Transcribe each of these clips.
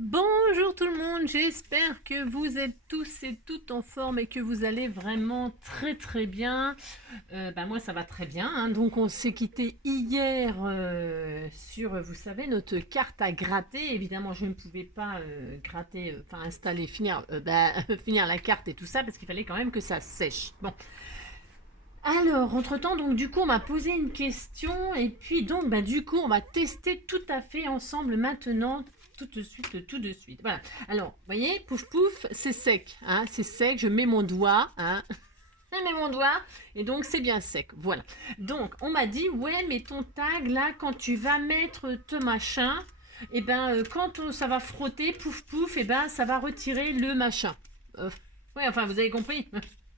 Bonjour tout le monde, j'espère que vous êtes tous et toutes en forme et que vous allez vraiment très bien. Moi ça va très bien, hein. Donc on s'est quitté hier sur, vous savez, notre carte à gratter. Évidemment je ne pouvais pas gratter, installer, finir, finir la carte et tout ça parce qu'il fallait quand même que ça sèche. Bon. Alors, entre-temps, donc du coup, on m'a posé une question et puis donc, du coup, on va tester tout à fait ensemble maintenant, tout de suite, tout de suite. Voilà. Alors, vous voyez, pouf pouf, c'est sec, hein, c'est sec. Je mets mon doigt, hein, je mets mon doigt et donc c'est bien sec. Voilà. Donc, on m'a dit, ouais, mais ton tag là, quand tu vas mettre ton machin, quand ça va frotter, pouf pouf, ça va retirer le machin. Ouais, enfin, vous avez compris.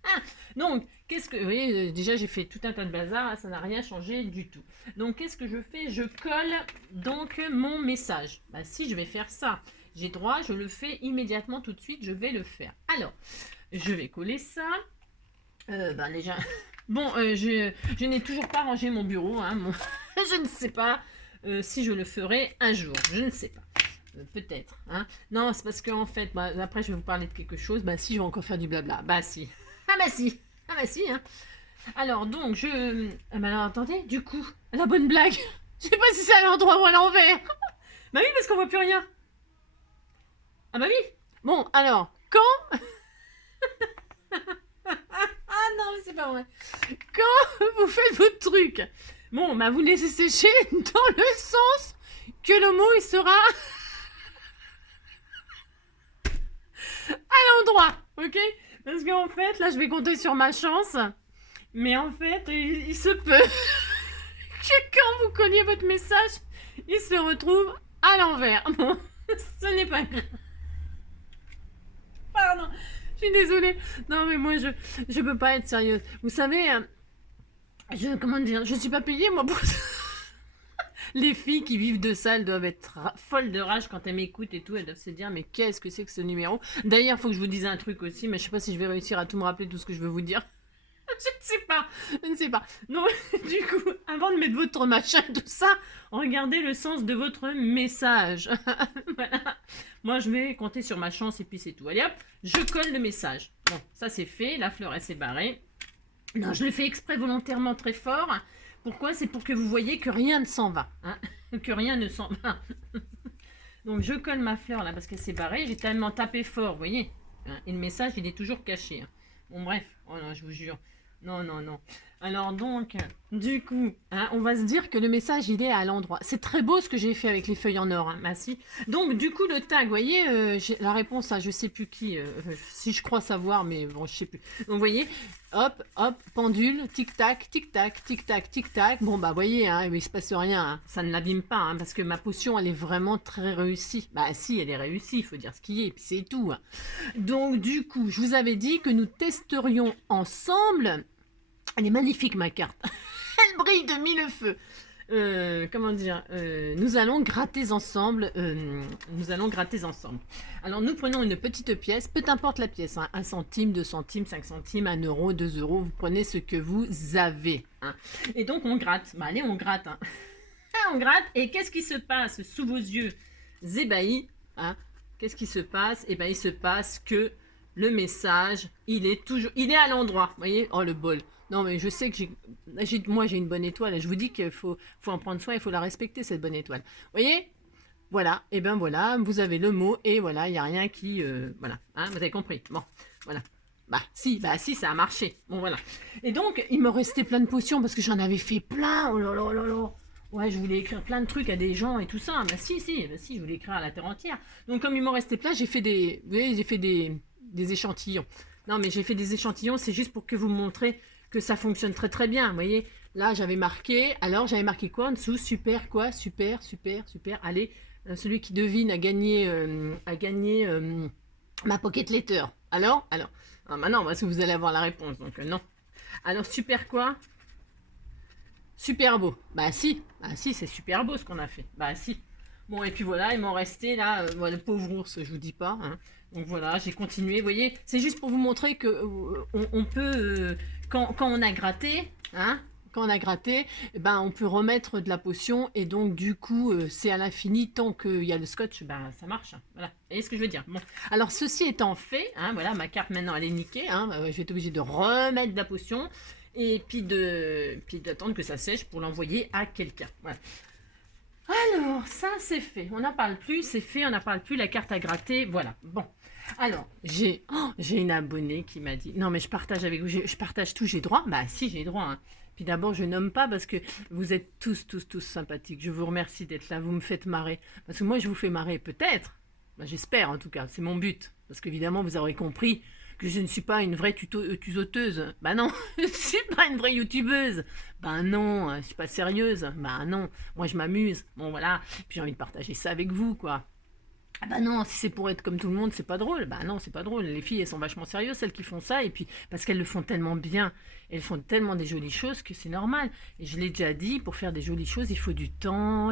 Ah, donc, qu'est-ce que... Vous voyez, déjà, j'ai fait tout un tas de bazar, hein, ça n'a rien changé du tout. Donc, qu'est-ce que je fais? Je colle donc mon message. Si je vais faire ça, j'ai droit, je le fais immédiatement tout de suite, je vais le faire. Alors, je vais coller ça. Déjà... Bon, je n'ai toujours pas rangé mon bureau, hein, je ne sais pas si je le ferai un jour, je ne sais pas. Peut-être, hein. Non, c'est parce qu'en fait, après je vais vous parler de quelque chose. Si, je vais encore faire du blabla. Si. Si. Si, hein. Alors, donc, alors, attendez, du coup, la bonne blague. Je sais pas si c'est à l'endroit ou à l'envers. Oui, parce qu'on voit plus rien. Ah oui. Bon, alors, quand... Ah non, mais c'est pas vrai. Quand vous faites votre truc, bon, vous laissez sécher dans le sens que le mot, il sera à l'endroit, ok? Parce qu'en fait, là, je vais compter sur ma chance. Mais en fait, il se peut que quand vous colliez votre message, il se retrouve à l'envers. Bon, ce n'est pas grave. Pardon, je suis désolée. Non, mais moi, je peux pas être sérieuse. Vous savez, je suis pas payée, moi, pour ça. Les filles qui vivent de ça, elles doivent être folles de rage quand elles m'écoutent et tout. Elles doivent se dire, mais qu'est-ce que c'est que ce numéro? D'ailleurs, il faut que je vous dise un truc aussi, mais je sais pas si je vais réussir à tout me rappeler tout ce que je veux vous dire. Je ne sais pas. Non, du coup, avant de mettre votre machin, tout ça, regardez le sens de votre message. Voilà. Moi, je vais compter sur ma chance et puis c'est tout. Allez hop, je colle le message. Bon, ça c'est fait. La fleur, elle s'est barrée. Non, je le fais exprès volontairement très fort. Pourquoi? C'est pour que vous voyez que rien ne s'en va. Hein, que rien ne s'en va. Donc, je colle ma fleur là parce qu'elle s'est barrée. J'ai tellement tapé fort, vous voyez. Hein, et le message, il est toujours caché. Hein. Bon, bref. Oh non, je vous jure. Non. Alors donc, du coup, hein, on va se dire que le message, il est à l'endroit. C'est très beau ce que j'ai fait avec les feuilles en or. Hein, si. Donc, du coup, le tag, vous voyez, la réponse à je sais plus qui, si je crois savoir, mais bon, je sais plus. Donc, vous voyez, hop, pendule, tic-tac, tic-tac, tic-tac, tic-tac. Bon, vous voyez, hein, mais il se passe rien. Hein, ça ne l'abîme pas, hein, parce que ma potion, elle est vraiment très réussie. Si, elle est réussie, il faut dire ce qui est, puis c'est tout. Hein. Donc, du coup, je vous avais dit que nous testerions ensemble. Elle est magnifique, ma carte. Elle brille de mille feux. Comment dire, nous allons gratter ensemble. Alors, nous prenons une petite pièce, peu importe la pièce, hein, 1 centime, 2 centimes, 5 centimes, 1 euro, 2 euros, vous prenez ce que vous avez. Hein. Et donc, on gratte. Allez, on gratte. Hein. On gratte. Et qu'est-ce qui se passe sous vos yeux ébahis? Hein? Qu'est-ce qui se passe? Il se passe que le message, il est à l'endroit. Vous voyez? Oh, le bol. Non, mais je sais que moi, j'ai une bonne étoile. Je vous dis qu'il faut en prendre soin, il faut la respecter, cette bonne étoile. Vous voyez? Voilà. Et voilà, vous avez le mot et voilà, il n'y a rien qui... voilà. Hein, vous avez compris. Bon, voilà. Si, ça a marché. Bon, voilà. Et donc, il me restait plein de potions parce que j'en avais fait plein. Oh là là là là. Ouais, je voulais écrire plein de trucs à des gens et tout ça. Si, je voulais écrire à la terre entière. Donc, comme il m'en restait plein, j'ai fait des... Vous voyez, j'ai fait des échantillons. Non, mais j'ai fait des échantillons, c'est juste pour que vous montrez que ça fonctionne très bien. Vous voyez, là, j'avais marqué quoi en dessous? Super, quoi? Super. Allez, celui qui devine a gagné ma pocket letter. Alors ah, non, parce que vous allez avoir la réponse, donc non. Alors, super quoi? Super beau. Si, c'est super beau ce qu'on a fait. Si. Bon, et puis voilà, il m'en restait là, le pauvre ours, je vous dis pas. Hein. Donc voilà, j'ai continué. Vous voyez, c'est juste pour vous montrer que on peut, quand on a gratté, hein, quand on a gratté, ben, on peut remettre de la potion et donc du coup c'est à l'infini tant qu'il y a le scotch, ben, ça marche. Voilà. Vous voyez ce que je veux dire? Bon. Alors ceci étant fait, hein, voilà, ma carte maintenant elle est niquée, hein, je vais être obligée de remettre de la potion et puis d'attendre que ça sèche pour l'envoyer à quelqu'un. Voilà. Alors, ça c'est fait. On n'en parle plus, c'est fait, on n'en parle plus, la carte à gratter, voilà. Bon. Alors, j'ai une abonnée qui m'a dit, non mais je partage avec vous, je partage tout, j'ai droit? Bah si, j'ai droit. Hein. Puis d'abord, je nomme pas parce que vous êtes tous sympathiques. Je vous remercie d'être là, vous me faites marrer. Parce que moi, je vous fais marrer peut-être. Bah, j'espère en tout cas, c'est mon but. Parce qu'évidemment, vous aurez compris que je ne suis pas une vraie tutoteuse. Bah non, je ne suis pas une vraie youtubeuse. Bah non, je suis pas sérieuse. Bah non, moi je m'amuse. Bon voilà, puis j'ai envie de partager ça avec vous, quoi. Ah bah non, si c'est pour être comme tout le monde, c'est pas drôle. Bah non, c'est pas drôle. Les filles, elles sont vachement sérieuses, celles qui font ça, et puis parce qu'elles le font tellement bien, elles font tellement des jolies choses que c'est normal. Et je l'ai déjà dit, pour faire des jolies choses, il faut du temps,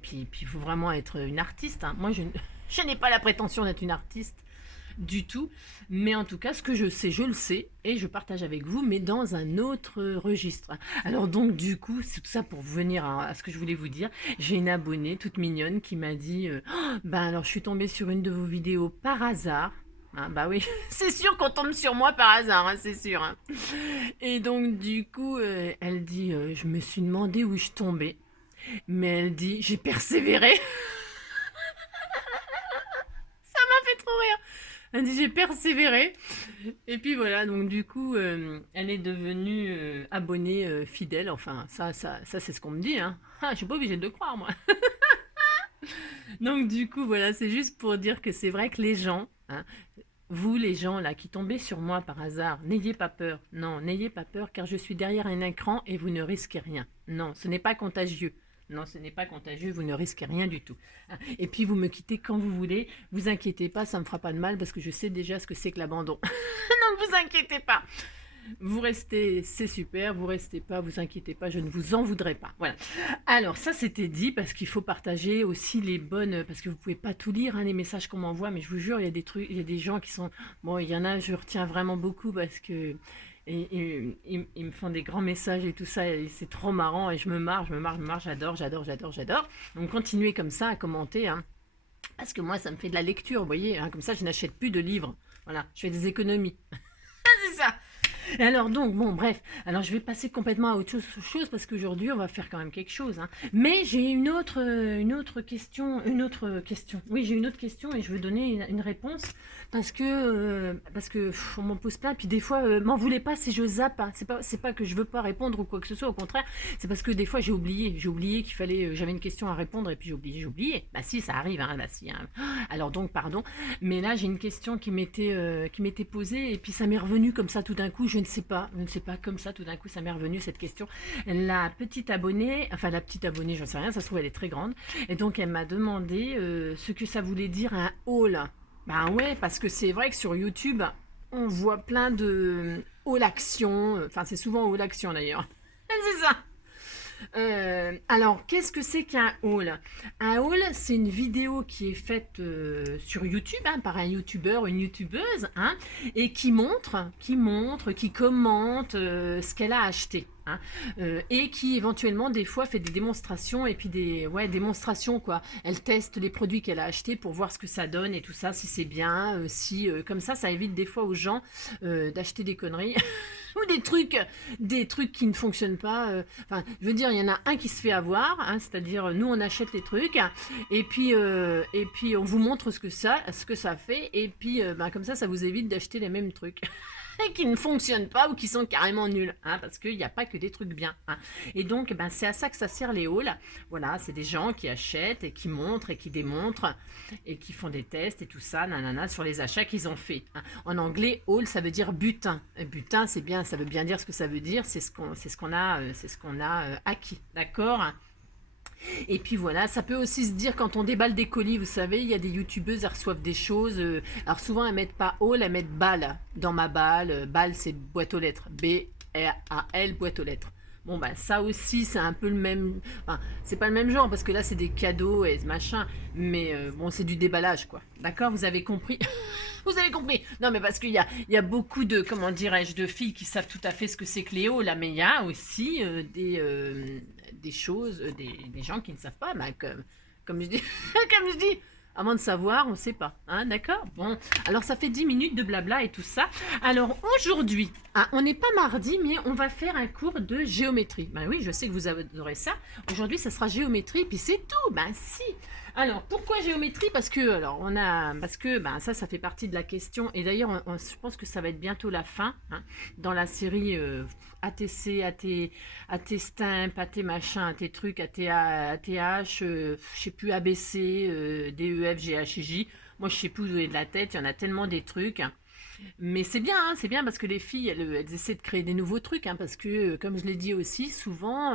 puis il faut vraiment être une artiste. Hein. Moi, je n'ai pas la prétention d'être une artiste du tout, mais en tout cas, ce que je sais, je le sais, et je partage avec vous, mais dans un autre registre. Alors donc, du coup, c'est tout ça pour venir à ce que je voulais vous dire. J'ai une abonnée toute mignonne qui m'a dit oh, ben alors, je suis tombée sur une de vos vidéos par hasard. Hein, bah oui, c'est sûr qu'on tombe sur moi par hasard, hein, c'est sûr. Hein. Et donc, du coup, elle dit je me suis demandé où je tombais, mais elle dit j'ai persévéré. Ça m'a fait trop rire. Elle dit j'ai persévéré. Et puis voilà, donc du coup, elle est devenue abonnée fidèle. Enfin, ça c'est ce qu'on me dit. Hein. Ah, je suis pas obligée de le croire, moi. Donc du coup, voilà, c'est juste pour dire que c'est vrai que les gens, hein, vous les gens là qui tombez sur moi par hasard, n'ayez pas peur. Non, n'ayez pas peur car je suis derrière un écran et vous ne risquez rien. Non, ce n'est pas contagieux. Non, ce n'est pas contagieux, vous ne risquez rien du tout. Et puis vous me quittez quand vous voulez, vous inquiétez pas, ça me fera pas de mal parce que je sais déjà ce que c'est que l'abandon. Donc vous inquiétez pas. Vous restez, c'est super, vous restez pas, vous inquiétez pas, je ne vous en voudrais pas. Voilà. Alors ça c'était dit parce qu'il faut partager aussi les bonnes, parce que vous pouvez pas tout lire hein, les messages qu'on m'envoie, mais je vous jure il y a des trucs, il y a des gens qui sont, bon il y en a je retiens vraiment beaucoup parce que ils me font des grands messages et tout ça, et c'est trop marrant et je me marre, j'adore. Donc continuez comme ça à commenter, hein, parce que moi ça me fait de la lecture, vous voyez, hein, comme ça je n'achète plus de livres. Voilà, je fais des économies. C'est ça. Et alors donc, bon bref, alors je vais passer complètement à autre chose parce qu'aujourd'hui on va faire quand même quelque chose. Hein. Mais j'ai une autre question, oui j'ai une autre question et je veux donner une réponse parce que on m'en pose plein, puis des fois, m'en voulez pas si je zappe, hein. C'est pas que je veux pas répondre ou quoi que ce soit, au contraire, c'est parce que des fois j'ai oublié qu'il fallait, j'avais une question à répondre et puis j'ai oublié. Bah si, ça arrive, hein, bah si. Hein. Alors donc, pardon, mais là j'ai une question qui m'était posée et puis ça m'est revenu comme ça tout d'un coup, je ne sais pas, comme ça tout d'un coup ça m'est revenu cette question. La petite abonnée, j'en sais rien, ça se trouve elle est très grande, et donc elle m'a demandé ce que ça voulait dire un haul. Ben ouais, parce que c'est vrai que sur YouTube, on voit plein de haul action, enfin c'est souvent haul action d'ailleurs, c'est ça. Alors, qu'est-ce que c'est qu'un haul? Un haul, c'est une vidéo qui est faite sur YouTube hein, par un youtubeur, une youtubeuse, hein, et qui commente ce qu'elle a acheté. Hein, et qui éventuellement des fois fait des démonstrations et puis des démonstrations quoi. Elle teste les produits qu'elle a achetés pour voir ce que ça donne et tout ça, si c'est bien, comme ça évite des fois aux gens d'acheter des conneries. Ou des trucs qui ne fonctionnent pas. Enfin, je veux dire, il y en a un qui se fait avoir, hein, c'est-à-dire nous on achète les trucs et puis on vous montre ce que ça fait et puis comme ça vous évite d'acheter les mêmes trucs. Qui ne fonctionnent pas ou qui sont carrément nuls, hein, parce qu'il n'y a pas que des trucs bien. Hein. Et donc, c'est à ça que ça sert les hauls. Voilà, c'est des gens qui achètent et qui montrent et qui démontrent et qui font des tests et tout ça, nanana, sur les achats qu'ils ont fait. Hein. En anglais, haul, ça veut dire butin. Et butin, c'est bien, ça veut bien dire ce que ça veut dire. C'est ce qu'on a acquis, d'accord. Et puis voilà, ça peut aussi se dire quand on déballe des colis, vous savez, il y a des youtubeuses, elles reçoivent des choses. Alors souvent, elles mettent pas haul, elles mettent balle dans ma balle. Balle, c'est boîte aux lettres. B-A-L, boîte aux lettres. Bon, bah ça aussi, c'est un peu le même... Enfin, c'est pas le même genre, parce que là, c'est des cadeaux et ce machin. Mais bon, c'est du déballage, quoi. D'accord? Vous avez compris? Vous avez compris? Non, mais parce qu'il y a beaucoup de, comment dirais-je, de filles qui savent tout à fait ce que c'est que Léo, là, mais il y a aussi des choses, des gens qui ne savent pas, bah, comme je dis, comme je dis, avant de savoir, on ne sait pas. Hein, d'accord? Bon, alors ça fait 10 minutes de blabla et tout ça. Alors aujourd'hui, hein, on n'est pas mardi, mais on va faire un cours de géométrie. Ben oui, je sais que vous adorez ça. Aujourd'hui, ça sera géométrie, puis c'est tout. Ben si. Alors, pourquoi géométrie? Parce que, ben, ça fait partie de la question. Et d'ailleurs, je pense que ça va être bientôt la fin, hein, dans la série ATC, AT Stimp, AT machin, AT truc, ATH, je sais plus, ABC, DEF, GHJ. Moi, je sais plus où donner de la tête. Il y en a tellement des trucs. Mais c'est bien parce que les filles, elles essaient de créer des nouveaux trucs, hein, parce que, comme je l'ai dit aussi, souvent,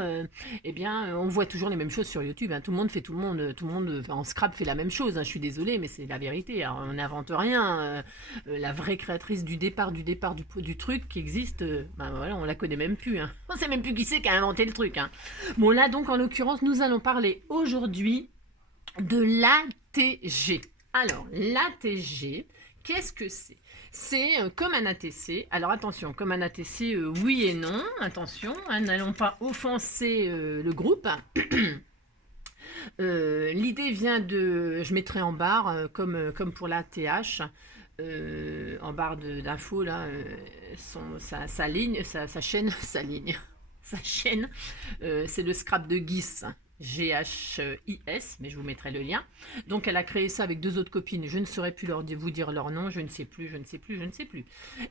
eh bien, on voit toujours les mêmes choses sur YouTube. Hein. Tout le monde fait tout le monde, enfin, en scrap fait la même chose. Hein. Je suis désolée, mais c'est la vérité. Alors, on n'invente rien. La vraie créatrice du départ du truc qui existe, ben voilà, on la connaît même plus. Hein. On sait même plus qui c'est qui a inventé le truc. Hein. Bon, là, donc, en l'occurrence, nous allons parler aujourd'hui de l'ATG. Alors, l'ATG, qu'est-ce que c'est? C'est comme un ATC. Alors attention, comme un ATC, oui et non. Attention, hein, n'allons pas offenser le groupe. L'idée vient de... Je mettrai en barre, comme pour la TH, en barre d'infos, là, sa ligne, sa chaîne, sa ligne, sa chaîne, c'est le scrap de Gis. GHIS, mais je vous mettrai le lien. Donc elle a créé ça avec 2 autres copines, je ne saurais plus vous dire leur nom, je ne sais plus.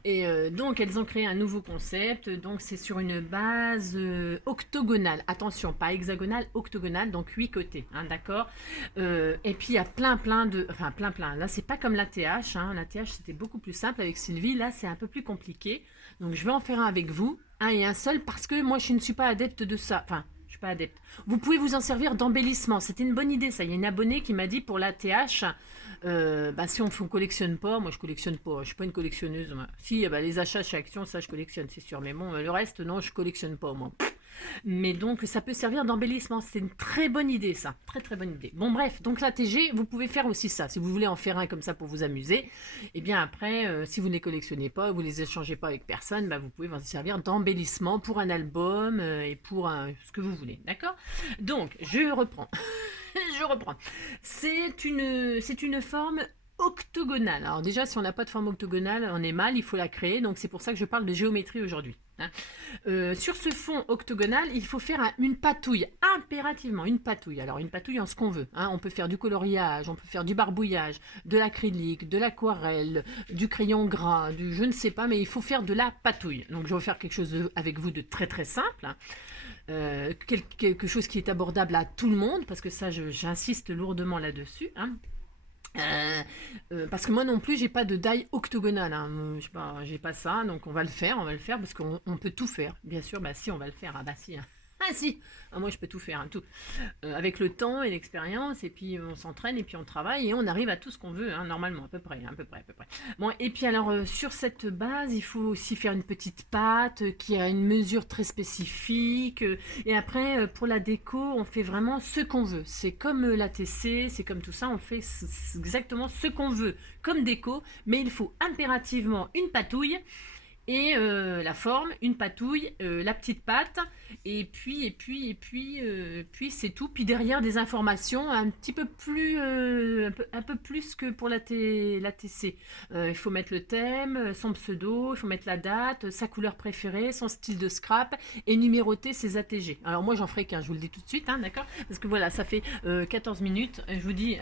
Et donc elles ont créé un nouveau concept, donc c'est sur une base octogonale, attention, pas hexagonale, octogonale, donc 8 côtés, hein, d'accord. Et puis il y a plein, là c'est pas comme la TH, hein. La TH c'était beaucoup plus simple avec Sylvie, là c'est un peu plus compliqué, donc je vais en faire un avec vous, un et un seul, parce que moi je ne suis pas adepte de ça, enfin, je suis pas adepte. Vous pouvez vous en servir d'embellissement. C'était une bonne idée, ça. Il y a une abonnée qui m'a dit pour la TH, bah, si on ne collectionne pas, moi je collectionne pas, je suis pas une collectionneuse. Moi. Si, bah, les achats chez Action, ça je collectionne, c'est sûr. Mais bon, le reste, non, je collectionne pas, moi. Mais donc, ça peut servir d'embellissement. C'est une très bonne idée, ça. Très, très bonne idée. Bon, bref, donc la TG, vous pouvez faire aussi ça. Si vous voulez en faire un comme ça pour vous amuser, et bien après, si vous ne les collectionnez pas, vous ne les échangez pas avec personne, bah, vous pouvez vous servir d'embellissement pour un album et pour ce que vous voulez. D'accord? Donc, je reprends. Je reprends. C'est une forme octogonale. Alors déjà, si on n'a pas de forme octogonale, on est mal, il faut la créer. Donc c'est pour ça que je parle de géométrie aujourd'hui. Hein. Sur ce fond octogonal, il faut faire une patouille, impérativement une patouille. Alors une patouille en ce qu'on veut. Hein. On peut faire du coloriage, on peut faire du barbouillage, de l'acrylique, de l'aquarelle, du crayon gras, du je ne sais pas, mais il faut faire de la patouille. Donc je vais faire quelque chose avec vous de très très simple. Hein. Quelque chose qui est abordable à tout le monde, parce que ça, j'insiste lourdement là-dessus. Hein. Parce que moi non plus j'ai pas de die octogonale, hein. J'ai pas ça, donc on va le faire parce qu'on peut tout faire, bien sûr. Bah si, on va le faire, ah bah si, hein. Ah si, ah, moi je peux tout faire, hein, tout. Avec le temps et l'expérience, et puis on s'entraîne, et puis on travaille, et on arrive à tout ce qu'on veut, hein, normalement, à peu près. Bon, et puis alors, sur cette base, il faut aussi faire une petite pâte qui a une mesure très spécifique, et après, pour la déco, on fait vraiment ce qu'on veut. C'est comme l'ATC, c'est comme tout ça, on fait exactement ce qu'on veut comme déco, mais il faut impérativement une patouille, et la forme, une patouille, la petite pâte, et puis c'est tout. Puis derrière des informations un petit peu plus, un peu plus que pour la TC. Il faut mettre le thème, son pseudo, il faut mettre la date, sa couleur préférée, son style de scrap, et numéroter ses ATG. Alors moi j'en ferai qu'un, je vous le dis tout de suite, hein, d'accord? Parce que voilà, ça fait 14 minutes, je vous dis...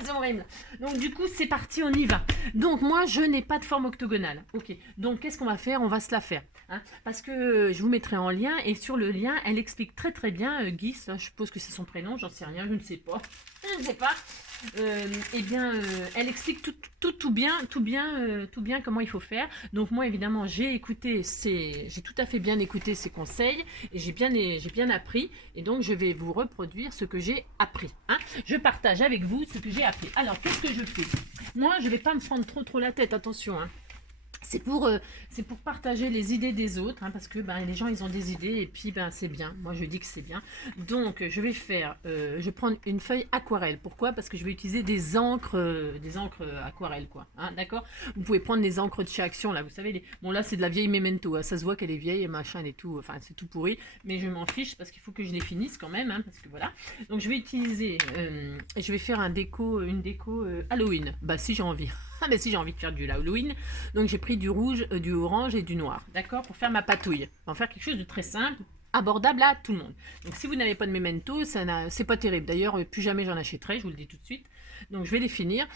c'est horrible. Donc du coup c'est parti, on y va. Donc moi je n'ai pas de forme octogonale. Ok, donc qu'est-ce qu'on va faire? On va se la faire, hein, parce que je vous mettrai en lien, et sur le lien elle explique très très bien, Gis, hein, je suppose que c'est son prénom, j'en sais rien, je ne sais pas. Eh bien, elle explique tout bien comment il faut faire. Donc moi évidemment j'ai tout à fait bien écouté ses conseils, et j'ai bien appris, et donc je vais vous reproduire ce que j'ai appris. Hein. Je partage avec vous ce que j'ai appris. Alors qu'est-ce que je fais? Moi je vais pas me prendre trop la tête, attention. Hein. C'est pour partager les idées des autres, hein, parce que ben, les gens, ils ont des idées, et puis ben, c'est bien. Moi, je dis que c'est bien. Donc, je vais prendre une feuille aquarelle. Pourquoi? Parce que je vais utiliser des encres aquarelles, quoi. Hein, d'accord? Vous pouvez prendre les encres de chez Action, là, vous savez. Bon, là, c'est de la vieille Memento. Hein, ça se voit qu'elle est vieille, et machin, elle est tout, enfin, c'est tout pourri. Mais je m'en fiche, parce qu'il faut que je les finisse quand même, hein, parce que voilà. Donc, je vais utiliser, je vais faire une déco Halloween. Bah, si j'ai envie. Ah, mais si j'ai envie de faire du Halloween. Donc j'ai pris du rouge, du orange et du noir, d'accord, pour faire ma patouille. On va faire quelque chose de très simple, abordable à tout le monde. Donc si vous n'avez pas de memento, c'est pas terrible. D'ailleurs, plus jamais j'en achèterai, je vous le dis tout de suite. Donc je vais les finir.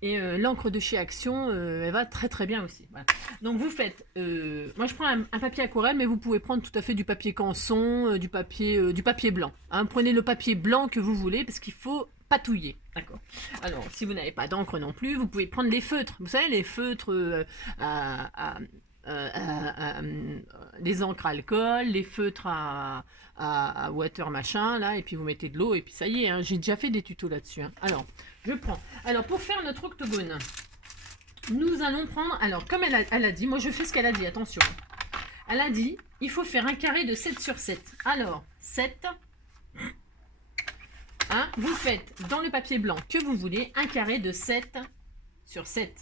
Et l'encre de chez Action, elle va très très bien aussi. Voilà. Donc vous faites, moi je prends un papier aquarelle, mais vous pouvez prendre tout à fait du papier canson, du papier blanc. Hein. Prenez le papier blanc que vous voulez, parce qu'il faut patouiller. D'accord. Alors, si vous n'avez pas d'encre non plus, vous pouvez prendre les feutres. Vous savez, les feutres les encres à alcool, les feutres à water machin, là, et puis vous mettez de l'eau, et puis ça y est, hein, j'ai déjà fait des tutos là-dessus. Hein. Alors, je prends. Alors, pour faire notre octogone, nous allons prendre, alors, comme elle a dit, moi je fais ce qu'elle a dit, attention. Elle a dit, il faut faire un carré de 7 sur 7. Alors, 7... Hein, vous faites dans le papier blanc que vous voulez un carré de 7 sur 7.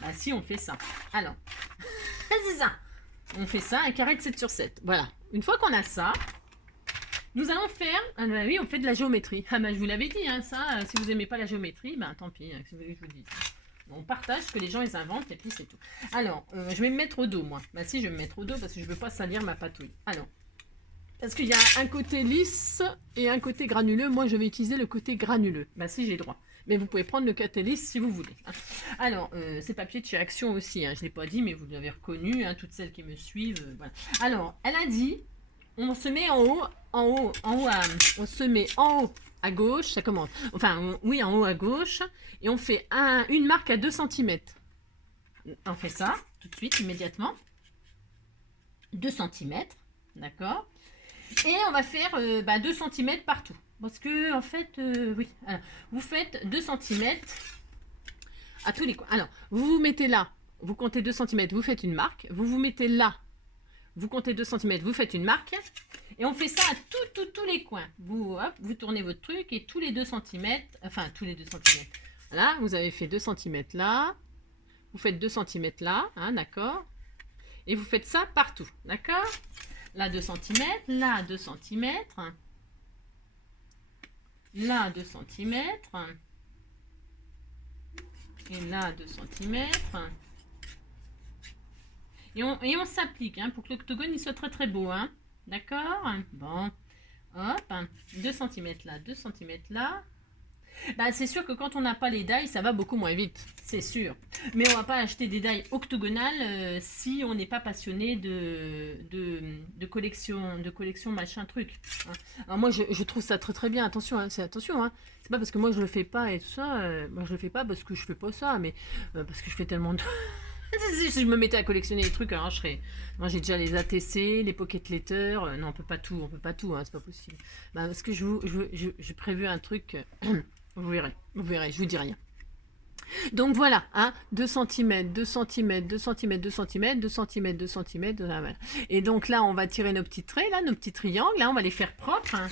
Bah si, on fait ça. Alors, c'est ça. On fait ça, un carré de 7 sur 7. Voilà. Une fois qu'on a ça, nous allons faire... Ah bah oui, on fait de la géométrie. Ah bah je vous l'avais dit, hein, ça, si vous n'aimez pas la géométrie, bah tant pis, hein, si vous voulez que je vous dise. On partage ce que les gens ils inventent et puis c'est tout. Alors, je vais me mettre au dos, moi. Bah si, je vais me mettre au dos parce que je ne veux pas salir ma patouille. Alors, parce qu'il y a un côté lisse et un côté granuleux. Moi, je vais utiliser le côté granuleux. Bah si, j'ai droit. Mais vous pouvez prendre le côté lisse si vous voulez. Hein. Alors, ces papiers de chez Action aussi. Hein, je ne l'ai pas dit, mais vous l'avez reconnu. Hein, toutes celles qui me suivent. Voilà. Alors, elle a dit, on se met on se met en haut à gauche. Ça commence. Enfin, oui, en haut à gauche. Et on fait une marque à 2 cm. On fait ça tout de suite, immédiatement. 2 cm. D'accord. Et on va faire 2 cm partout. Parce que, en fait, oui. Alors, vous faites 2 cm à tous les coins. Alors, vous vous mettez là, vous comptez 2 cm, vous faites une marque. Vous vous mettez là, vous comptez 2 cm, vous faites une marque. Et on fait ça à tous les coins. Vous, hop, vous tournez votre truc et tous les 2 cm, enfin, tous les 2 cm. Voilà, vous avez fait 2 cm là. Vous faites 2 cm là, hein, d'accord. Et vous faites ça partout, d'accord. Là 2 cm, là 2 cm, là 2 cm, et là 2 cm. Et on s'applique hein, pour que l'octogone il soit très très beau. Hein. D'accord. Bon. Hop. 2 cm là, 2 cm là. Bah, c'est sûr que quand on n'a pas les dailles, ça va beaucoup moins vite, c'est sûr. Mais on va pas acheter des dailles octogonales si on n'est pas passionné de collection machin truc. Hein. Alors moi, je trouve ça très très bien. Attention, hein, attention. Hein. C'est pas parce que moi je le fais pas et tout ça. Moi je le fais pas parce que je fais pas ça, mais parce que je fais tellement de... Si je me mettais à collectionner les trucs, alors je serais... Moi j'ai déjà les ATC, les Pocket Letter. Non, on peut pas tout, hein, c'est pas possible. Bah, parce que j'ai prévu un truc... Vous verrez, je vous dis rien. Donc voilà, hein, 2 cm, 2 cm, 2 cm, 2 cm, 2 cm, 2 cm, voilà. Et donc là, on va tirer nos petits traits, là, nos petits triangles, là, on va les faire propres, hein,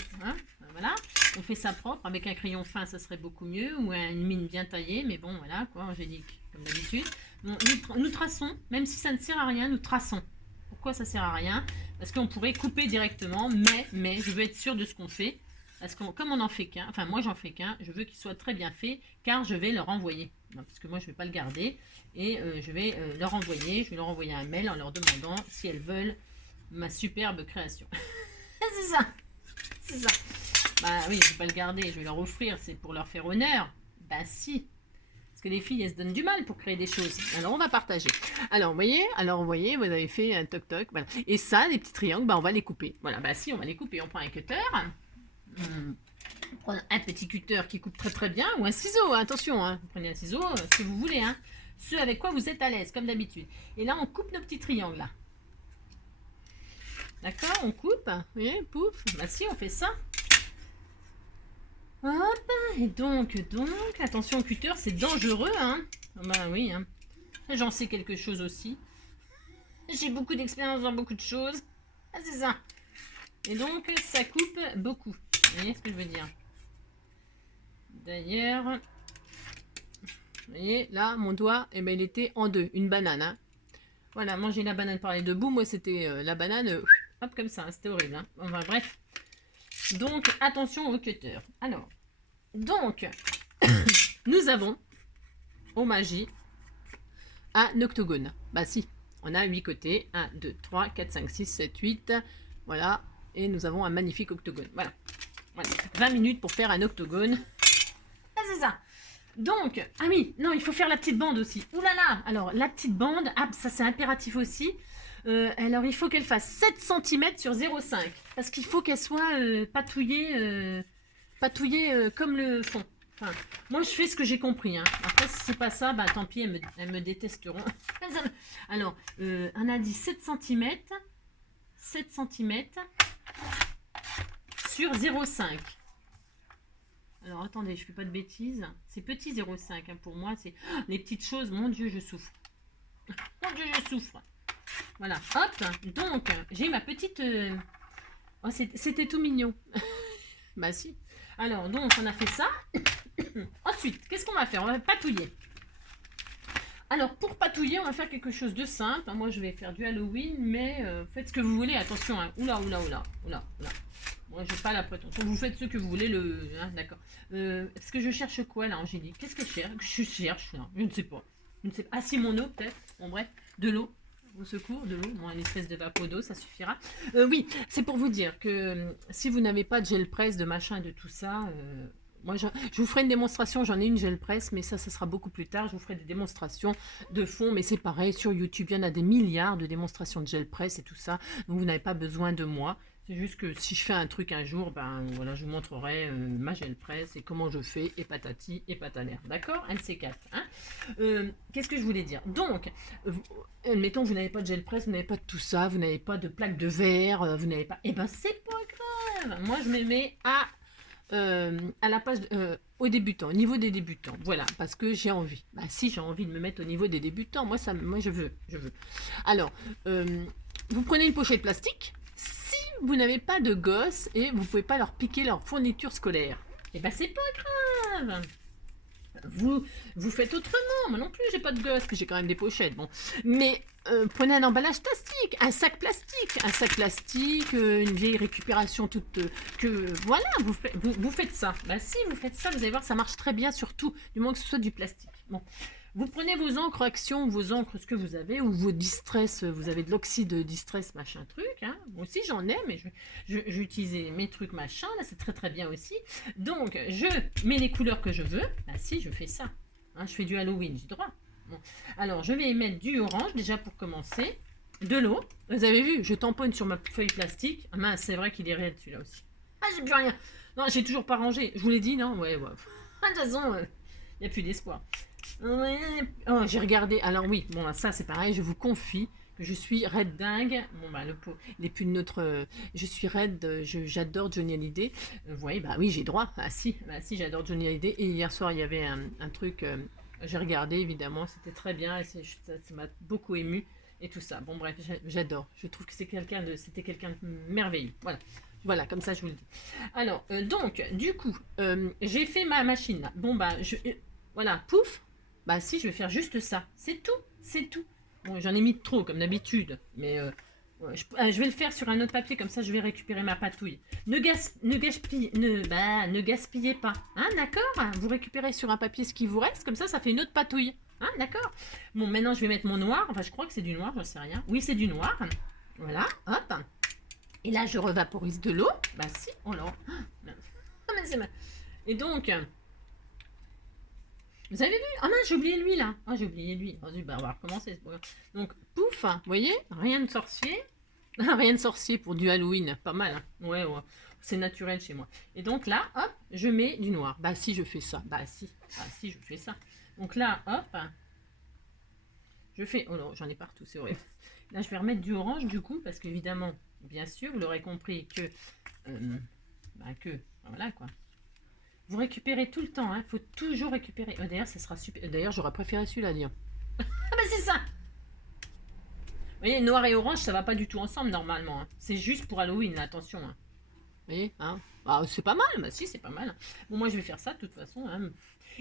voilà. On fait ça propre, avec un crayon fin, ça serait beaucoup mieux, ou une mine bien taillée, mais bon, voilà, quoi, j'ai dit comme d'habitude. Bon, nous traçons, même si ça ne sert à rien, nous traçons. Pourquoi ça sert à rien? Parce qu'on pourrait couper directement, mais je veux être sûre de ce qu'on fait. Parce que comme on n'en fait qu'un, enfin moi j'en fais qu'un, je veux qu'il soit très bien fait, car je vais leur envoyer. Parce que moi je ne vais pas le garder, et je vais leur envoyer, un mail en leur demandant si elles veulent ma superbe création. c'est ça. Bah oui, je ne vais pas le garder, je vais leur offrir, c'est pour leur faire honneur. Bah si. Parce que les filles, elles se donnent du mal pour créer des choses. Alors on va partager. Alors vous voyez, vous avez fait un toc-toc, voilà. Et ça, les petits triangles, bah on va les couper. Voilà, bah si, on va les couper, on prend un cutter. Prenez un petit cutter qui coupe très très bien ou un ciseau, hein, attention, hein. Vous prenez un ciseau, ce que vous voulez, hein. Ce avec quoi vous êtes à l'aise, comme d'habitude. Et là, on coupe nos petits triangles, là. D'accord, on coupe, vous voyez, pouf. Bah si, on fait ça. Hop, et donc, attention au cutter, c'est dangereux, hein. Bah oui, hein. J'en sais quelque chose aussi. J'ai beaucoup d'expérience dans beaucoup de choses. Ah, c'est ça. Et donc, ça coupe beaucoup. Vous voyez ce que je veux dire? D'ailleurs, vous voyez, là, mon doigt, eh ben, il était en deux. Une banane. Hein. Voilà, manger la banane par les deux bouts. Moi, c'était la banane, hop, comme ça. Hein, c'était horrible. Hein. Enfin, bref. Donc, attention au cutter. Alors, donc, nous avons, au magie, un octogone. Bah si, on a 8 côtés. 1, 2, 3, 4, 5, 6, 7, 8. Voilà. Et nous avons un magnifique octogone. Voilà. Voilà. 20 minutes pour faire un octogone. Ah, c'est ça. Donc, ah oui, non, il faut faire la petite bande aussi. Ouh là là. Alors, la petite bande, ah, ça c'est impératif aussi. Alors, il faut qu'elle fasse 7 cm sur 0,5. Parce qu'il faut qu'elle soit patouillée comme le fond. Enfin, moi, je fais ce que j'ai compris. Hein. Après, si c'est pas ça, bah tant pis, elles me détesteront. Alors, on a dit 7 cm. 7 cm sur 0,5. Alors, attendez, je fais pas de bêtises. C'est petit 0,5 hein, pour moi. C'est les petites choses. Mon Dieu, je souffre. Mon Dieu, je souffre. Voilà, hop. Donc, j'ai ma petite... Oh, c'était tout mignon. Bah si. Alors, donc, on a fait ça. Ensuite, qu'est-ce qu'on va faire? On va patouiller. Alors, pour patouiller, on va faire quelque chose de simple. Moi, je vais faire du Halloween, mais faites ce que vous voulez. Attention, hein. Oula, oula, oula, oula, oula. Moi, je n'ai pas la prétention. Vous faites ce que vous voulez. Hein, d'accord. Est-ce que je cherche quoi, là, Angélique? Qu'est-ce que je cherche, là? Je ne sais pas. Je ne sais pas. Ah, si, mon eau, peut-être. Bon, bref, de l'eau. Au secours, de l'eau. Bon, une espèce de vapeau d'eau, ça suffira. Oui, c'est pour vous dire que si vous n'avez pas de gel presse, de machin et de tout ça... moi, je vous ferai une démonstration, j'en ai une gel presse, mais ça sera beaucoup plus tard. Je vous ferai des démonstrations de fond, mais c'est pareil, sur YouTube, il y en a des milliards de démonstrations de gel presse et tout ça. Donc, vous n'avez pas besoin de moi. C'est juste que si je fais un truc un jour, ben voilà, je vous montrerai ma gel presse et comment je fais, et patati et patalaire. D'accord? Un de ces quatre. Hein. Qu'est-ce que je voulais dire? Donc, admettons que vous n'avez pas de gel presse, vous n'avez pas de tout ça, vous n'avez pas de plaque de verre, vous n'avez pas... Eh ben, c'est pas grave. Moi, je me mets à la page aux débutants, au niveau des débutants, voilà, parce que j'ai envie. Bah si, j'ai envie de me mettre au niveau des débutants, moi je veux. Alors, vous prenez une pochette plastique. Si vous n'avez pas de gosses et vous pouvez pas leur piquer leur fourniture scolaire, et ben c'est pas grave. Vous faites autrement. Moi non plus, j'ai pas de gosse, puis j'ai quand même des pochettes. Bon, mais prenez un emballage plastique, un sac plastique, une vieille récupération toute voilà, vous faites ça. Bah si vous faites ça, vous allez voir, ça marche très bien sur tout, du moment que ce soit du plastique. Bon. Vous prenez vos encres action, vos encres, ce que vous avez, ou vos distress, vous avez de l'oxyde distress, machin truc. Hein. Moi aussi j'en ai, mais j'ai utilisé mes trucs machin, là c'est très très bien aussi. Donc je mets les couleurs que je veux. Ah si, je fais ça. Hein, je fais du Halloween, j'ai droit. Bon. Alors je vais mettre du orange déjà pour commencer. De l'eau. Vous avez vu, je tamponne sur ma feuille plastique. Ah mince, c'est vrai qu'il est réel celui-là aussi. Ah j'ai plus rien. Non, j'ai toujours pas rangé. Je vous l'ai dit, non? Ouais. De toute façon, il n'y a plus d'espoir. Oh, j'ai regardé. Alors oui, bon, ça c'est pareil. Je vous confie que je suis raide dingue. Bon bah les pulls neutres, je suis raide. J'adore Johnny Hallyday. Vous voyez, bah oui, j'ai droit. Ah si, j'adore Johnny Hallyday. Et hier soir, il y avait un truc. J'ai regardé évidemment. C'était très bien. Et ça m'a beaucoup ému et tout ça. Bon bref, j'adore. Je trouve que c'était quelqu'un de merveilleux. Voilà, comme ça je vous le dis. Alors, donc, du coup, j'ai fait ma machine là. Bon bah, voilà, pouf. Bah si, je vais faire juste ça. C'est tout. Bon, j'en ai mis trop, comme d'habitude. Mais je vais le faire sur un autre papier, comme ça je vais récupérer ma patouille. Ne gaspillez pas. Hein, d'accord? Vous récupérez sur un papier ce qui vous reste, comme ça fait une autre patouille. Hein, d'accord? Bon, maintenant je vais mettre mon noir. Enfin, je crois que c'est du noir, j'en sais rien. Oui, c'est du noir. Voilà, hop. Et là, je revaporise de l'eau. Bah si, oh là. Ah, mais c'est mal. Et donc... Vous avez vu? Ah mince, j'ai oublié lui là. Ah, j'ai oublié lui. Oh, bah, on va recommencer. Donc, pouf, vous voyez? Rien de sorcier. Rien de sorcier pour du Halloween. Pas mal. Hein. Ouais. C'est naturel chez moi. Et donc là, hop, je mets du noir. Bah si, je fais ça. Bah si, je fais ça. Donc là, hop. Je fais... Oh non, j'en ai partout, c'est horrible. Là, je vais remettre du orange du coup, parce qu'évidemment, bien sûr, vous l'aurez compris que... voilà quoi. Vous récupérez tout le temps, il faut toujours récupérer. D'ailleurs, ça sera super. D'ailleurs, j'aurais préféré celui-là, dire. Ah ben c'est ça. voyez, noir et orange, ça va pas du tout ensemble normalement. Hein. C'est juste pour Halloween, là, attention. Hein. Vous voyez, hein, ah, c'est pas mal, bah si, c'est pas mal. Bon, moi je vais faire ça de toute façon. Hein.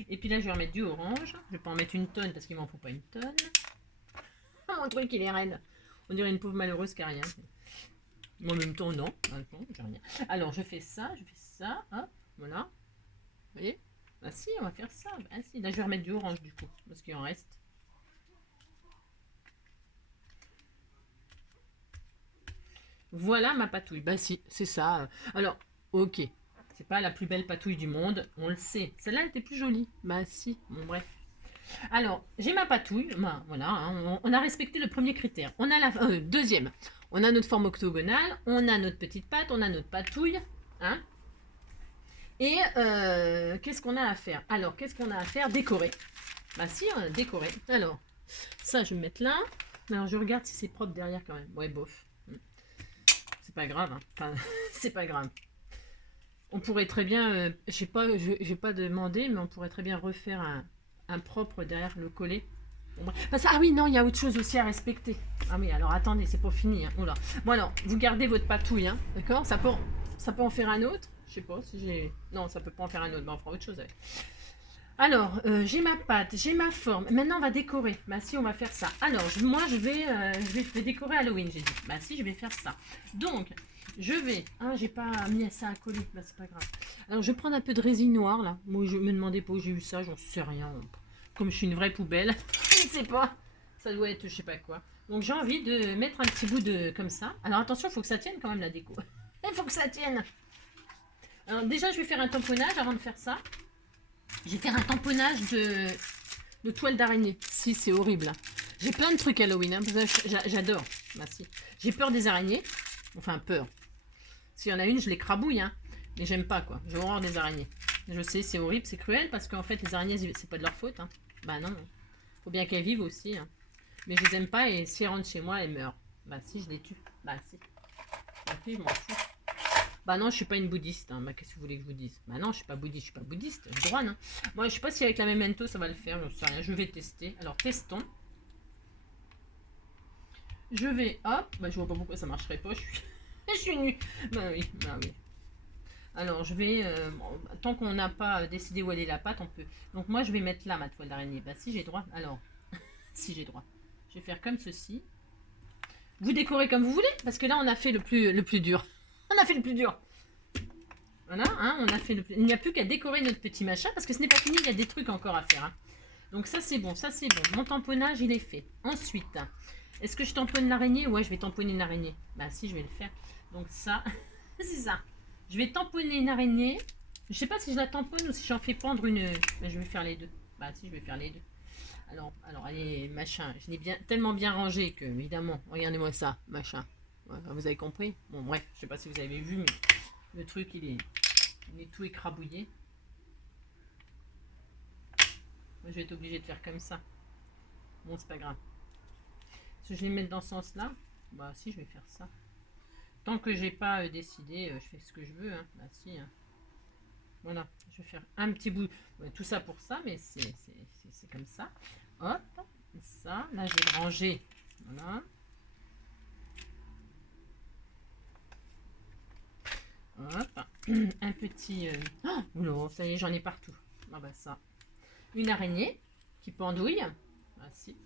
Et puis là, je vais remettre du orange. Je vais pas en mettre une tonne parce qu'il m'en faut pas une tonne. Oh, mon truc, il est raide. On dirait une pauvre malheureuse qui a rien. Mais en même temps, non. Maintenant, j'ai rien. Alors, je fais ça, hop, voilà. Vous voyez? Bah si, on va faire ça. Bah si, là, je vais remettre du orange du coup, parce qu'il en reste. Voilà ma patouille. Bah si, c'est ça. Alors, ok. C'est pas la plus belle patouille du monde, on le sait. Celle-là était plus jolie. Bah si, bon bref. Alors, j'ai ma patouille. Bah, voilà, hein, on a respecté le premier critère. On a la deuxième. On a notre forme octogonale, on a notre petite patte, on a notre patouille. Hein. Et qu'est-ce qu'on a à faire? Alors, qu'est-ce qu'on a à faire? Décorer. Bah si, on a décoré. Alors, ça, je vais me mettre là. Alors, je regarde si c'est propre derrière quand même. Ouais, bof. C'est pas grave. Hein. Enfin, c'est pas grave. On pourrait très bien, je vais pas demandé, mais on pourrait très bien refaire un propre derrière le collet. Bon, ah oui, non, il y a autre chose aussi à respecter. Ah oui, alors attendez, c'est pas fini. Hein. Oula. Bon alors, vous gardez votre patouille, hein, d'accord, ça peut en faire un autre. Je sais pas si j'ai... Non, ça peut pas en faire un autre, mais on fera autre chose avec. Alors, j'ai ma pâte, j'ai ma forme. Maintenant, on va décorer. Bah si, on va faire ça. Alors, moi, je vais décorer Halloween, j'ai dit. Bah si, je vais faire ça. Donc, je vais... Ah, j'ai pas mis ça à coller. Bah, c'est pas grave. Alors, je vais prendre un peu de résine noire, là. Moi, je me demandais pas où j'ai eu ça. J'en sais rien. Comme je suis une vraie poubelle. Je ne sais pas. Ça doit être je sais pas quoi. Donc, j'ai envie de mettre un petit bout de... Comme ça. Alors, attention, il faut que ça tienne quand même, la déco. Il faut que ça tienne. Alors, déjà, je vais faire un tamponnage avant de faire ça. Je vais faire un tamponnage de toile d'araignée. Si, c'est horrible. J'ai plein de trucs Halloween. Hein, j'adore. Merci. J'ai peur des araignées. Enfin, peur. S'il y en a une, je l'écrabouille. Hein. Mais j'aime pas, quoi. J'ai horreur des araignées. Je sais, c'est horrible, c'est cruel. Parce qu'en fait, les araignées, c'est pas de leur faute. Hein. Bah non. Faut bien qu'elles vivent aussi. Hein. Mais je les aime pas. Et si elles rentrent chez moi, elles meurent. Bah si, je les tue. Bah si. Bah si, je m'en fous. Bah non, je suis pas une bouddhiste. Hein. Bah, qu'est-ce que vous voulez que je vous dise? Bah non, je suis pas bouddhiste, je suis pas bouddhiste. J'ai le droit, non? Moi, je sais pas si avec la memento ça va le faire, je sais rien. Je vais tester. Alors, testons. Je vais, hop, bah je vois pas pourquoi ça marcherait pas. Je suis nue. Bah oui, bah oui. Alors, je vais, bon, tant qu'on n'a pas décidé où aller la pâte, on peut. Donc moi, je vais mettre là ma toile d'araignée. Bah si j'ai droit. Alors, si j'ai droit. Je vais faire comme ceci. Vous décorez comme vous voulez, parce que là, on a fait le plus dur. On a fait le plus dur. Voilà, hein, on a fait le... Il n'y a plus qu'à décorer notre petit machin, parce que ce n'est pas fini, il y a des trucs encore à faire. Hein. Donc ça, c'est bon, ça, c'est bon. Mon tamponnage, il est fait. Ensuite, est-ce que je tamponne l'araignée? Ouais, je vais tamponner une araignée. Bah si, je vais le faire. Donc ça, c'est ça. Je vais tamponner une araignée. Je sais pas si je la tamponne ou si j'en fais pendre une... Bah, je vais faire les deux. Bah si, je vais faire les deux. Alors allez, machin. Je l'ai bien, tellement bien rangé que, évidemment, regardez-moi ça, machin. Ouais, vous avez compris? Bon, bref, je sais pas si vous avez vu, mais le truc, il est tout écrabouillé. Moi, je vais être obligée de faire comme ça. Bon, c'est pas grave. Si je vais mettre dans ce sens-là, bah si, je vais faire ça. Tant que j'ai pas décidé, je fais ce que je veux. Hein. Bah si. Hein. Voilà, je vais faire un petit bout. Ouais, tout ça pour ça, mais c'est comme ça. Hop, ça. Là, je vais le ranger. Voilà. Hop, un petit... Oh, non, ça y est, j'en ai partout. Ah bah ça. Une araignée qui pendouille. Ah si,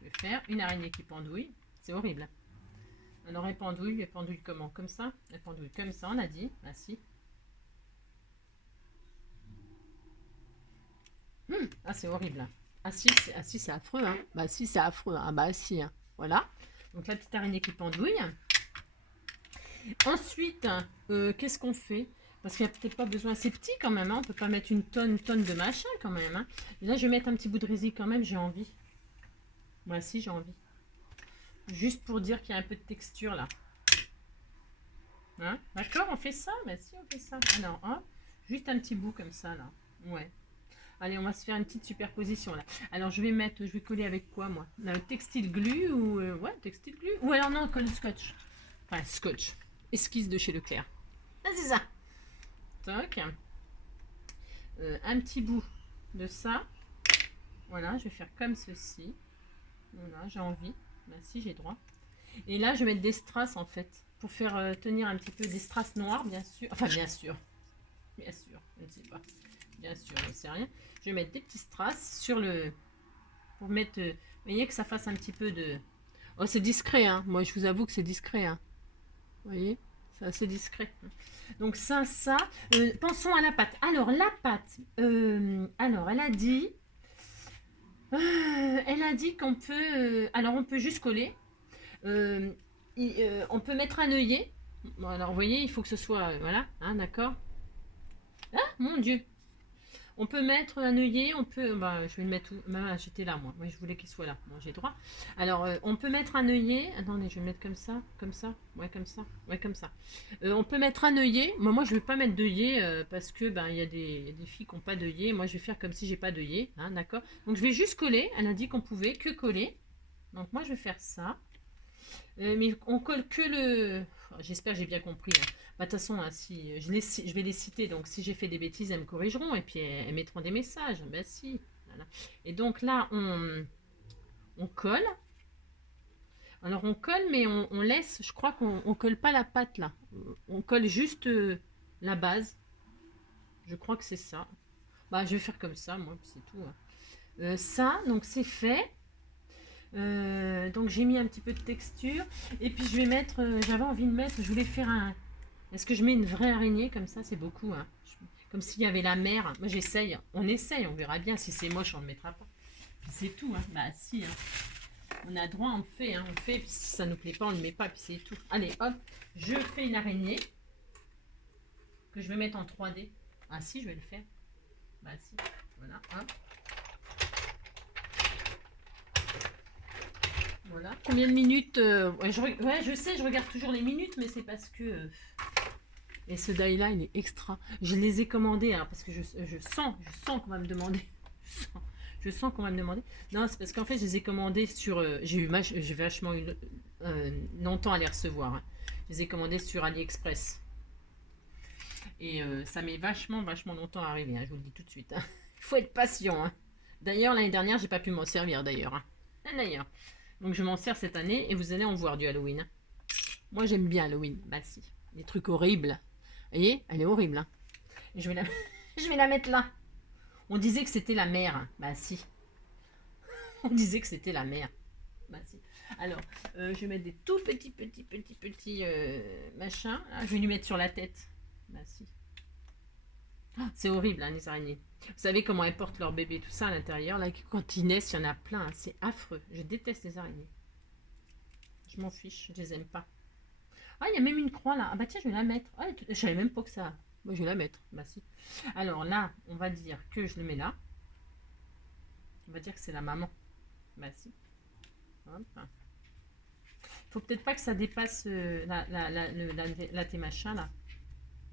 je vais faire une araignée qui pendouille. C'est horrible. Alors elle pendouille comment? Comme ça? Elle pendouille comme ça, on a dit. Ah si. Ah c'est horrible. Ah si, c'est affreux. Hein. Bah si, c'est affreux. Ah bah si. Hein. Voilà. Donc la petite araignée qui pendouille. Ensuite, qu'est-ce qu'on fait? Parce qu'il n'y a peut-être pas besoin. C'est petit quand même. Hein. On ne peut pas mettre une tonne de machin quand même. Hein. Et là, je vais mettre un petit bout de résine quand même. J'ai envie. Moi aussi, j'ai envie. Juste pour dire qu'il y a un peu de texture là. Hein? D'accord, on fait ça? Ben si, on fait ça. Alors, hop, juste un petit bout comme ça là. Ouais. Allez, on va se faire une petite superposition là. Alors, je vais coller avec quoi moi? Textile glue ou... ouais, textile glue. Ou alors non, colle scotch. Enfin, scotch. Esquisse de chez Leclerc. Ah, c'est ça. Toc. Un petit bout de ça. Voilà, je vais faire comme ceci. Voilà, j'ai envie. Ben si, j'ai droit. Et là, je vais mettre des strass en fait, pour faire tenir un petit peu des strass noirs, bien sûr. Enfin, bien sûr, je ne sais pas. Bien sûr, je ne sais rien. Je vais mettre des petits strass sur le... Pour mettre... vous voyez que ça fasse un petit peu de... Oh, c'est discret, hein. Moi, je vous avoue que c'est discret, hein. Vous voyez, c'est assez discret. Donc ça. Pensons à la pâte. Alors, la pâte. Alors, elle a dit qu'on peut... alors, on peut juste coller. Euh, on peut mettre un œillet. Bon, alors, vous voyez, il faut que ce soit... voilà, hein, d'accord. Ah, mon Dieu. On peut mettre un œillet, on peut... Bah, je vais le mettre où? Bah, j'étais là, moi. Moi, je voulais qu'il soit là. Bon, j'ai droit. Alors, on peut mettre un œillet. Attendez, je vais le mettre comme ça. Comme ça. Ouais, comme ça. Ouais, comme ça. On peut mettre un œillet. Moi, je ne vais pas mettre d'œillet parce que ben, il y a des filles qui n'ont pas d'œillet. Moi, je vais faire comme si j'ai pas d'œillet. Hein, d'accord. Donc, je vais juste coller. Elle a dit qu'on pouvait que coller. Donc, moi, je vais faire ça. Mais on colle que le... J'espère que j'ai bien compris. Hein. Bah, de toute façon, hein, si, je vais les citer. Donc, si j'ai fait des bêtises, elles me corrigeront. Et puis, elles mettront des messages. Ben si. Voilà. Et donc, là, on colle. Alors, on colle, mais on laisse... Je crois qu'on ne colle pas la pâte, là. On colle juste la base. Je crois que c'est ça. Bah, je vais faire comme ça, moi. C'est tout. Hein. Ça, donc, c'est fait. Donc j'ai mis un petit peu de texture et puis je vais mettre, j'avais envie de mettre, je voulais faire un, est-ce que je mets une vraie araignée comme ça, c'est beaucoup, hein. Comme s'il y avait la mer. Moi j'essaye, on essaye, on verra bien. Si c'est moche on ne le mettra pas, puis c'est tout, hein. Bah si, hein. On a droit, on fait, hein. On fait, puis si ça nous plaît pas on le met pas, puis c'est tout. Allez hop, je fais une araignée que je vais mettre en 3D. Ah si, je vais le faire. Bah si, voilà, hop. Voilà. Combien de minutes ouais, je sais, je regarde toujours les minutes, mais c'est parce que... Et ce die-là, il est extra. Je les ai commandés, hein, parce que je sens qu'on va me demander. Je sens qu'on va me demander. Non, c'est parce qu'en fait, je les ai commandés sur... j'ai vachement eu longtemps à les recevoir. Hein. Je les ai commandés sur AliExpress. Et ça met vachement longtemps à arriver, hein, je vous le dis tout de suite. Hein. Il faut être patient. Hein. D'ailleurs, l'année dernière, j'ai pas pu m'en servir, d'ailleurs. Hein. D'ailleurs. Donc je m'en sers cette année et vous allez en voir du Halloween. Moi j'aime bien Halloween. Bah si. Des trucs horribles. Vous voyez, elle est horrible. Hein. Je vais la... je vais la mettre là. On disait que c'était la mer. Bah si. On disait que c'était la mer. Bah si. Alors, je vais mettre des tout petits machins. Ah, je vais lui mettre sur la tête. Bah si. Oh, c'est horrible, hein, les araignées. Vous savez comment elles portent leur bébé, tout ça à l'intérieur. Là, quand ils naissent, il y en a plein. Hein. C'est affreux. Je déteste les araignées. Je m'en fiche, je les aime pas. Ah, il y a même une croix là. Ah bah tiens, je vais la mettre. Ah, je savais même pas que ça... Moi, je vais la mettre. Bah si. Alors là, on va dire que je le mets là. On va dire que c'est la maman. Bah si. Hop. Faut peut-être pas que ça dépasse la T machin là.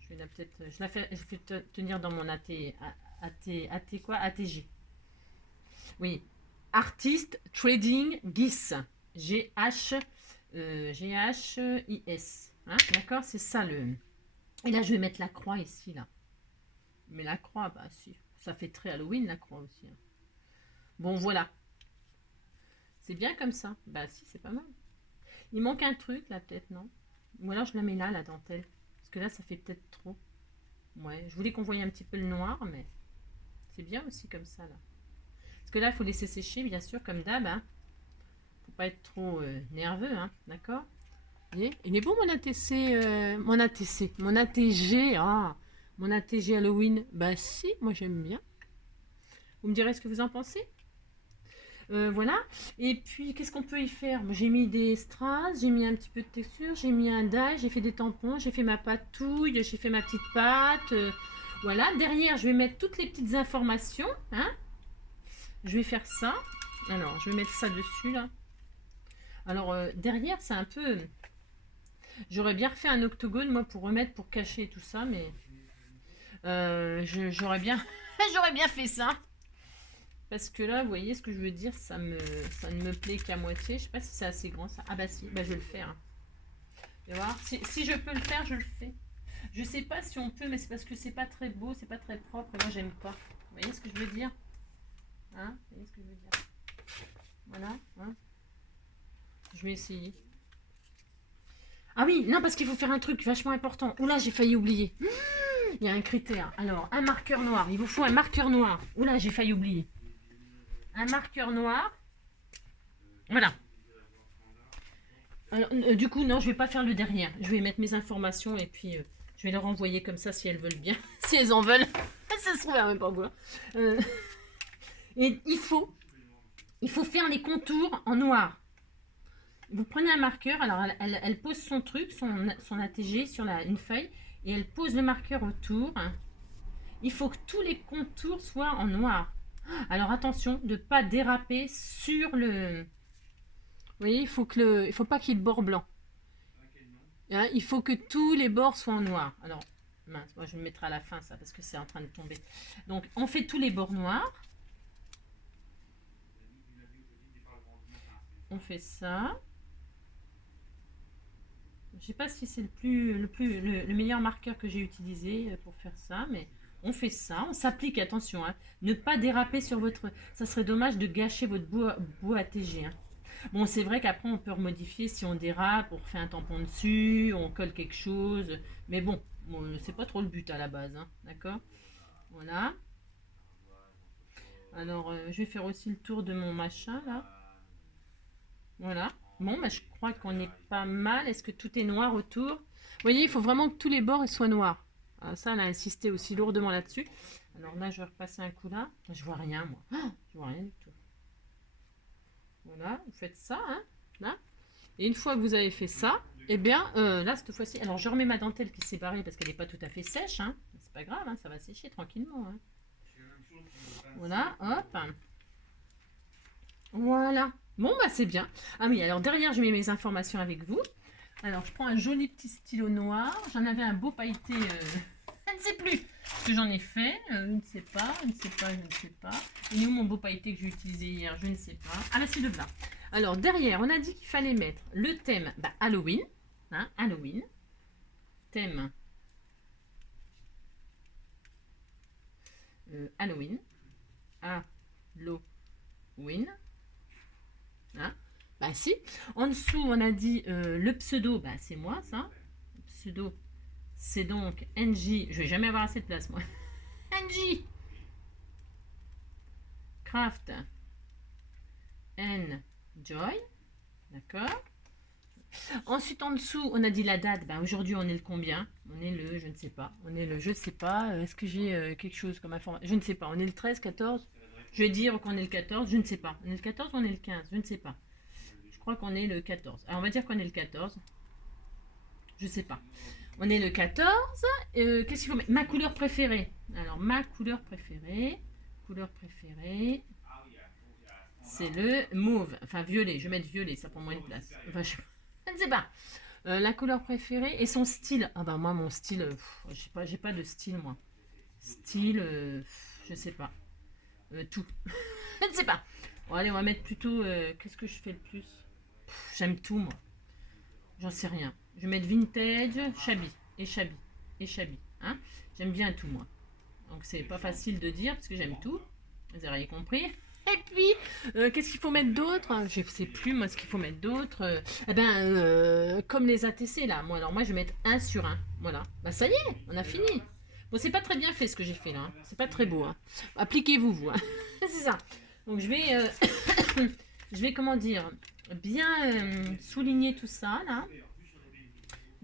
Je vais la peut-être... Je fais tenir dans mon AT quoi? ATG. Oui. Artist Trading GIS. G-H... G-H-I-S. Hein, d'accord, c'est ça le... Et là, je vais mettre la croix ici, là. Mais la croix, bah si. Ça fait très Halloween, la croix aussi. Hein. Bon, voilà. C'est bien comme ça. Bah si, c'est pas mal. Il manque un truc, là, peut-être, non? Ou alors, je la mets là, la dentelle. Parce que là, ça fait peut-être trop. Ouais, je voulais qu'on voie un petit peu le noir, mais... C'est bien aussi comme ça, là. Parce que là, il faut laisser sécher, bien sûr, comme d'hab, hein. Faut pas être trop nerveux, hein. D'accord? Il est beau mon ATC, mon ATG, ah, mon ATG Halloween. Bah si, moi j'aime bien. Vous me direz ce que vous en pensez. Voilà. Et puis, qu'est-ce qu'on peut y faire? J'ai mis des strass, j'ai mis un petit peu de texture, j'ai mis un die, j'ai fait des tampons, j'ai fait ma patouille, j'ai fait ma petite pâte. Voilà. Derrière, je vais mettre toutes les petites informations. Hein. Je vais faire ça. Alors, je vais mettre ça dessus, là. Alors, derrière, c'est un peu... J'aurais bien refait un octogone, moi, pour remettre, pour cacher tout ça, mais j'aurais bien, j'aurais bien fait ça. Parce que là, vous voyez ce que je veux dire, ça ne me plaît qu'à moitié. Je sais pas si c'est assez grand, ça. Ah bah si, bah je vais le faire. Et voir. Si je peux le faire, je le fais. Je sais pas si on peut, mais c'est parce que c'est pas très beau, c'est pas très propre, et moi, j'aime pas. Vous voyez ce que je veux dire? Hein? Vous voyez ce que je veux dire? Voilà. Hein? Je vais essayer. Ah oui, non, parce qu'il faut faire un truc vachement important. Oula, j'ai failli oublier. Il y a un critère. Alors, un marqueur noir. Il vous faut un marqueur noir. Oula, j'ai failli oublier. Un marqueur noir. Voilà. Alors, du coup, non, je vais pas faire le derrière. Je vais mettre mes informations et puis je vais leur envoyer comme ça si elles veulent bien. Si elles en veulent. Ça se trouve, elles même pas vouloir. Et il faut faire les contours en noir. Vous prenez un marqueur, alors elle pose son truc, son ATG sur une feuille, et elle pose le marqueur autour. Il faut que tous les contours soient en noir. Alors attention de ne pas déraper sur le... Vous voyez, il faut pas qu'il y ait de bord blanc. Hein, il faut que tous les bords soient en noir. Alors, mince, moi je me mettrai à la fin ça, parce que c'est en train de tomber. Donc, on fait tous les bords noirs. On fait ça. Je sais pas si c'est le meilleur marqueur que j'ai utilisé pour faire ça, mais on fait ça, on s'applique, attention, hein, ne pas déraper sur votre... Ça serait dommage de gâcher votre bout ATG. Hein. Bon, c'est vrai qu'après on peut remodifier si on dérape, on refait un tampon dessus, on colle quelque chose, mais bon c'est pas trop le but à la base, hein, d'accord? Voilà. Alors, je vais faire aussi le tour de mon machin, là. Voilà. Bon, bah, je crois qu'on est pas mal. Est-ce que tout est noir autour? Vous voyez, il faut vraiment que tous les bords soient noirs. Alors ça, elle a insisté aussi lourdement là-dessus. Alors là, je vais repasser un coup là. Je vois rien, moi. Oh, je vois rien du tout. Voilà, vous faites ça, hein, là. Et une fois que vous avez fait ça, eh bien, là, cette fois-ci... Alors, je remets ma dentelle qui s'est barrée parce qu'elle n'est pas tout à fait sèche. Hein. C'est pas grave, hein, ça va sécher tranquillement. Hein. Voilà, hop. Voilà. Bon, bah c'est bien. Ah oui, alors derrière, je mets mes informations avec vous. Alors, je prends un joli petit stylo noir. J'en avais un beau pailleté, je ne sais plus ce que j'en ai fait. Je ne sais pas, je ne sais pas, je ne sais pas. Et où mon beau pailleté que j'ai utilisé hier? Je ne sais pas. Ah là, c'est le blanc. Alors, derrière, on a dit qu'il fallait mettre le thème Halloween. Hein, Halloween. Thème Halloween. Halloween. Hein, bah si. En dessous, on a dit le pseudo, bah c'est moi ça. Le pseudo, c'est donc NJ. Je vais jamais avoir assez de place moi. NJ Craft Enjoy. D'accord. Ensuite, en dessous, on a dit la date. Bah, aujourd'hui, on est le combien? On est le, je ne sais pas. On est le, je sais pas. Est-ce que j'ai quelque chose comme information? Je ne sais pas. On est le 13, 14. Je vais dire qu'on est le 14. Je ne sais pas. On est le 14 ou on est le 15? Je ne sais pas. Je crois qu'on est le 14. Alors, on va dire qu'on est le 14. Je ne sais pas. On est le 14. Qu'est-ce qu'il faut mettre? Ma couleur préférée. Alors, ma couleur préférée. Couleur préférée. C'est le mauve. Enfin, violet. Je vais mettre violet. Ça prend moins de place. Enfin, je ne sais pas. La couleur préférée et son style. Ah bah moi mon style, je sais pas, j'ai pas de style moi. Style, je sais pas. Tout. Je ne sais pas. Bon allez, on va mettre plutôt. Qu'est-ce que je fais le plus? J'aime tout moi. J'en sais rien. Je vais mettre vintage, shabby et shabby et shabby. Hein, j'aime bien tout moi. Donc c'est pas facile de dire parce que j'aime tout. Vous avez compris. Et puis, qu'est-ce qu'il faut mettre d'autre? Je ne sais plus, moi, ce qu'il faut mettre d'autre. Comme les ATC, là. Moi, alors, moi, je vais mettre 1 sur 1. Voilà. Bah, ça y est, on a fini. Bon, c'est pas très bien fait, ce que j'ai fait, là. Hein. C'est pas très beau. Hein. Appliquez-vous, vous. Hein. C'est ça. Donc, je vais, comment dire, bien souligner tout ça, là.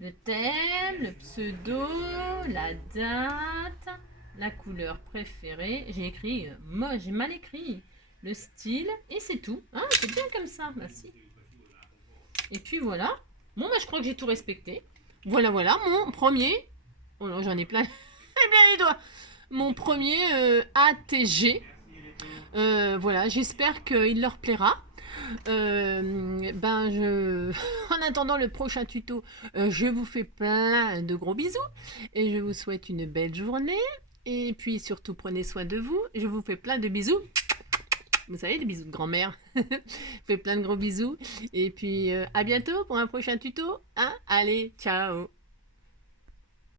Le thème, le pseudo, la date, la couleur préférée. J'ai écrit, moi, j'ai mal écrit. Le style, et c'est tout. Ah, c'est bien comme ça, merci. Et puis voilà. Bon, bah, je crois que j'ai tout respecté. Voilà, voilà, mon premier... Oh là, j'en ai plein. Eh bien les doigts. Mon premier ATG. Voilà, j'espère qu'il leur plaira. En attendant le prochain tuto, je vous fais plein de gros bisous. Et je vous souhaite une belle journée. Et puis surtout, prenez soin de vous. Je vous fais plein de bisous. Vous savez, des bisous de grand-mère. Fais plein de gros bisous. Et puis, à bientôt pour un prochain tuto. Hein, allez, ciao.